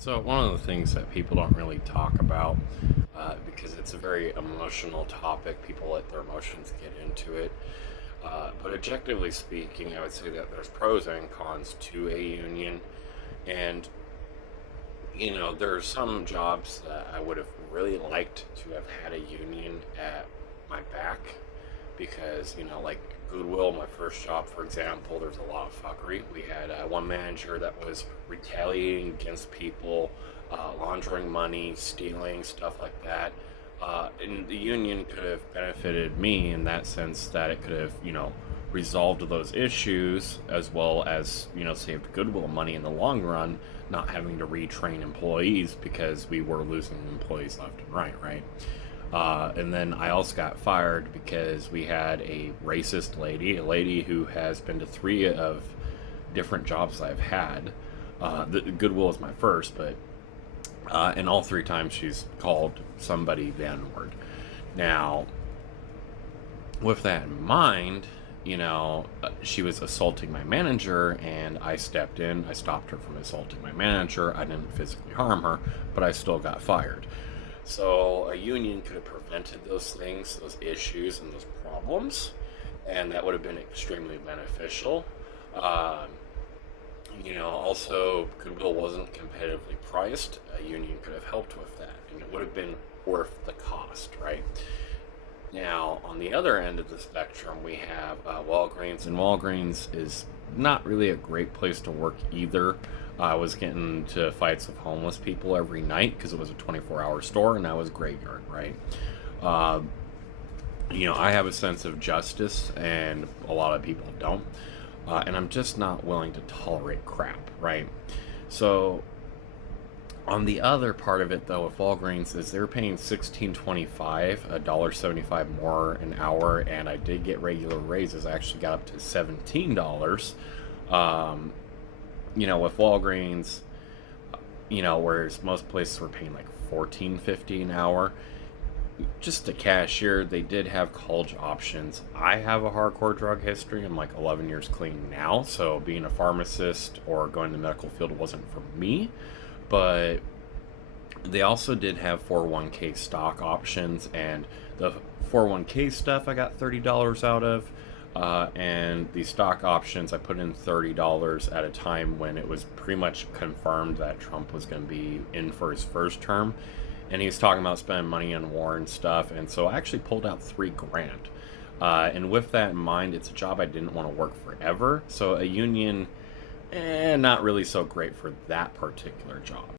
So, one of the things that people don't really talk about, because it's a very emotional topic, people let their emotions get into it. But objectively speaking, I would say that there's pros and cons to a union. And, there's some jobs that I would have really liked to have had a union at my back because, like Goodwill, my first job, for example, there's a lot of fuckery. We had one manager that was retaliating against people, laundering money, stealing, stuff like that. And the union could have benefited me in that sense that it could have, resolved those issues as well as, saved Goodwill money in the long run, not having to retrain employees because we were losing employees left and right, right? And then I also got fired because we had a racist lady, a lady who has been to three of different jobs I've had. The Goodwill is my first, but and all three times she's called somebody the N-word. Now, with that in mind, she was assaulting my manager, and I stepped in. I stopped her from assaulting my manager. I didn't physically harm her, but I still got fired. So a union could have prevented those things, those issues, and those problems, and that would have been extremely beneficial. Um, also, Goodwill wasn't competitively priced. A union could have helped with that, and it would have been worth the cost, right? Now, on the other end of the spectrum, we have Walgreens, and Walgreens is not really a great place to work either. I was getting into fights with homeless people every night because it was a 24-hour store and I was graveyard, right? Uh, I have a sense of justice, and a lot of people don't. And I'm just not willing to tolerate crap, right? So on the other part of it, though, with Walgreens, is they're paying $16.25, $1.75 more an hour, and I did get regular raises. I actually got up to $17. Um, with Walgreens, whereas most places were paying like $14.50 an hour. Just a cashier, they did have college options. I have a hardcore drug history. I'm like 11 years clean now, so being a pharmacist or going to the medical field wasn't for me. But they also did have 401k stock options, and the 401k stuff I got $30 out of. And the stock options, I put in $30 at a time when it was pretty much confirmed that Trump was going to be in for his first term. And he was talking about spending money on war and stuff. And so I actually pulled out 3 grand. And with that in mind, it's a job I didn't want to work forever. So a union, not really so great for that particular job.